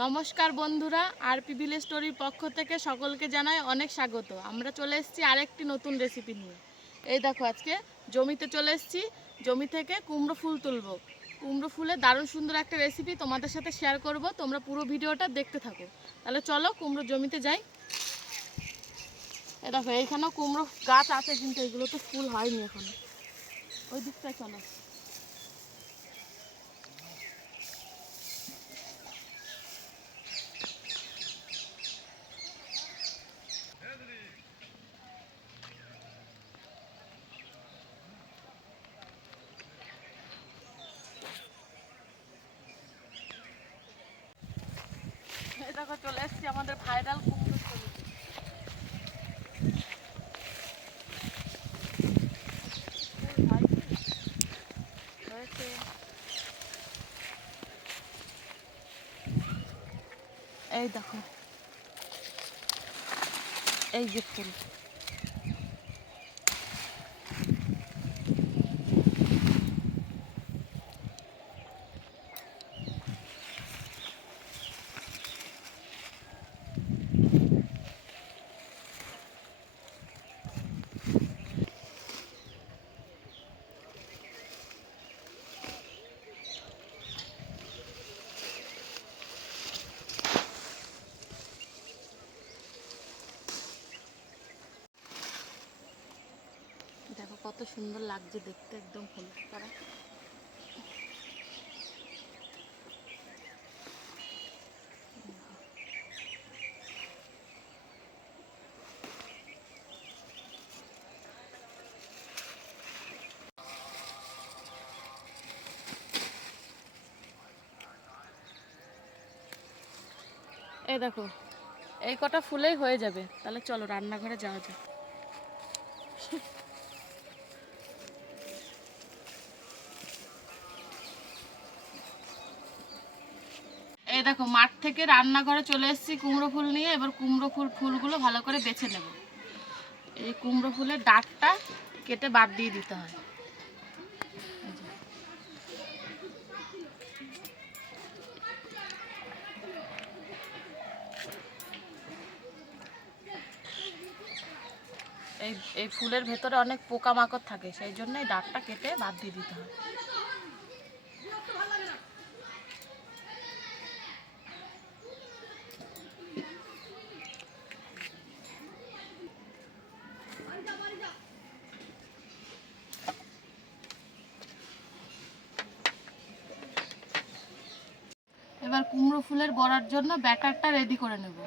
নমস্কার বন্ধুরা, RP village স্টোরির পক্ষ থেকে সকলকে জানাই অনেক স্বাগত। আমরা চলে এসেছি আরেকটি নতুন রেসিপি নিয়ে। এই দেখো, আজকে জমিতে চলে এসেছি। জমি থেকে কুমড়ো ফুল তুলবো। কুমড়ো ফুলের দারুণ সুন্দর একটা রেসিপি তোমাদের সাথে শেয়ার করব। তোমরা পুরো ভিডিওটা দেখতে থাকো। তাহলে চলো কুমড়ো জমিতে যাই। এই দেখো, এইখানেও কুমড়ো গাছ আছে, কিন্তু এগুলো তো ফুল হয়নি এখনো। ওই দিকটায় চলো। এই দেখো, চলে এসেছি আমাদের ভাইরাল কুমড়ো জমিতে। এই দেখো, এই যে ফুল। দেখো কত সুন্দর লাগছে দেখতে, একদম হলুদ করা। এই দেখো, এই কটা ফুলেই হয়ে যাবে। তাহলে চলো রান্নাঘরে যাওয়া যাক। এই দেখো, মাঠ থেকে রান্নাঘরে চলে এসেছি কুমড়ো ফুল নিয়ে। এবার কুমড়ো ফুলগুলো ভালো করে বেছে নেব। এই কুমড়ো ফুলের ডাঁটটা কেটে বাদ দিয়ে দিতে হয়। এই এই ফুলের ভেতরে অনেক পোকামাকড় থাকে, সেই জন্য এই ডাঁটটা কেটে বাদ দিয়ে দিতে হয়। এবার কুমড়ো ফুলের বড়ার জন্য ব্যাটারটা রেডি করে নেব।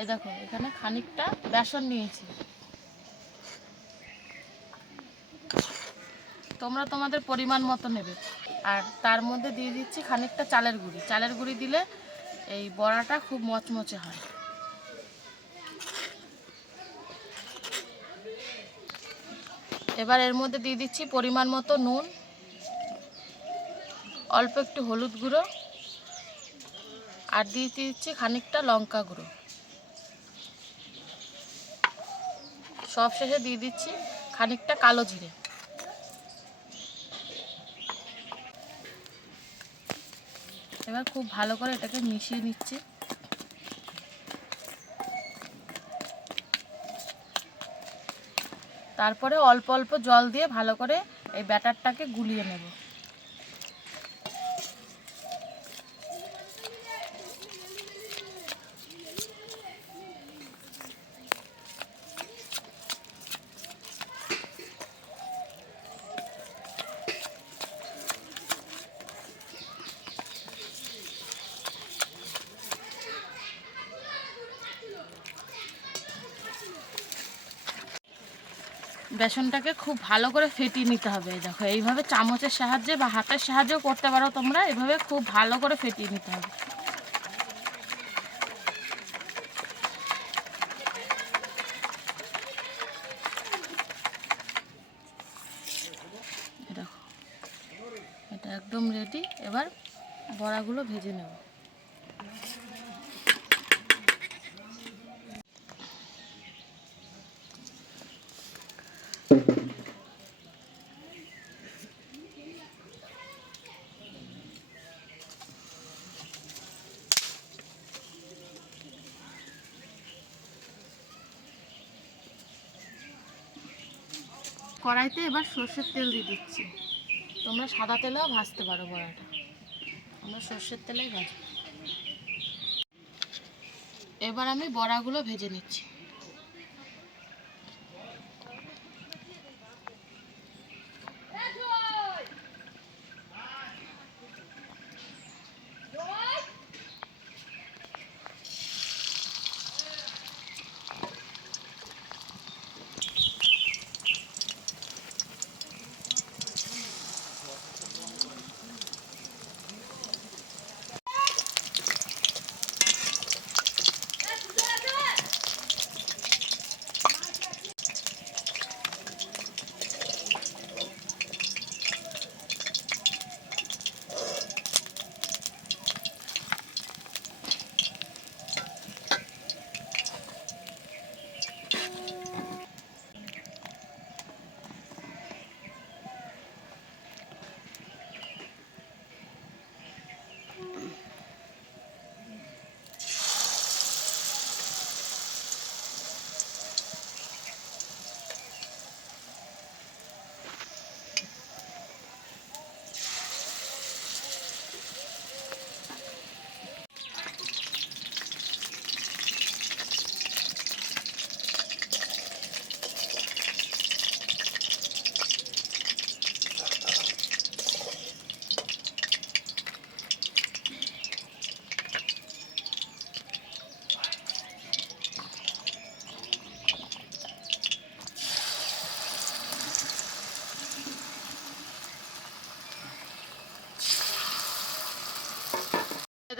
এই দেখো, এখানে খানিকটা বেসন নিয়েছি। তোমরা তোমাদের পরিমাণ মতো নেবে। আর তার মধ্যে দিয়ে দিচ্ছি খানিকটা চালের গুঁড়ি। চালের গুঁড়ি দিলে এই বড়াটা খুব মচমচে হয়। এবার এর মধ্যে দিয়ে দিচ্ছি পরিমাণ মতো নুন, অল্প একটু হলুদ গুঁড়ো, আর দিয়ে দিচ্ছি খানিকটা লঙ্কা গুঁড়ো। সব শেষে দিয়ে দিচ্ছি খানিকটা কালো জিরে। এবার খুব ভালো করে এটাকে মিশিয়ে নিচ্ছি। তারপরে অল্প অল্প জল দিয়ে ভালো করে এই ব্যাটারটাকে গুলিয়ে নেব। বেসনটাকে খুব ভালো করে ফেটিয়ে নিতে হবে। দেখো, এইভাবে চামচের সাহায্যে বা হাতের সাহায্যেও করতে পারো তোমরা। এভাবে খুব ভালো করে ফেটিয়ে নিতে হবে। দেখো, এটা একদম রেডি। এবার বড়াগুলো ভেজে নেব। কড়াইতে এবার সর্ষের তেল দিয়ে দিচ্ছি। তোমরা সাদা তেলেও ভাজতে পারো বড়াটা, আমরা সর্ষের তেলেই ভাজি। এবার আমি বড়াগুলো ভেজে নিচ্ছি।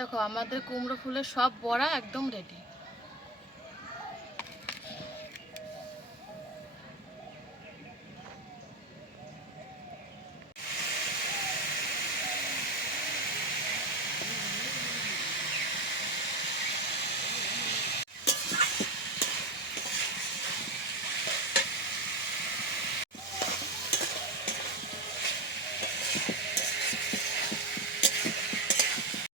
দেখো আমাদের কুমড়ো ফুলের সব বড়া একদম রেডি।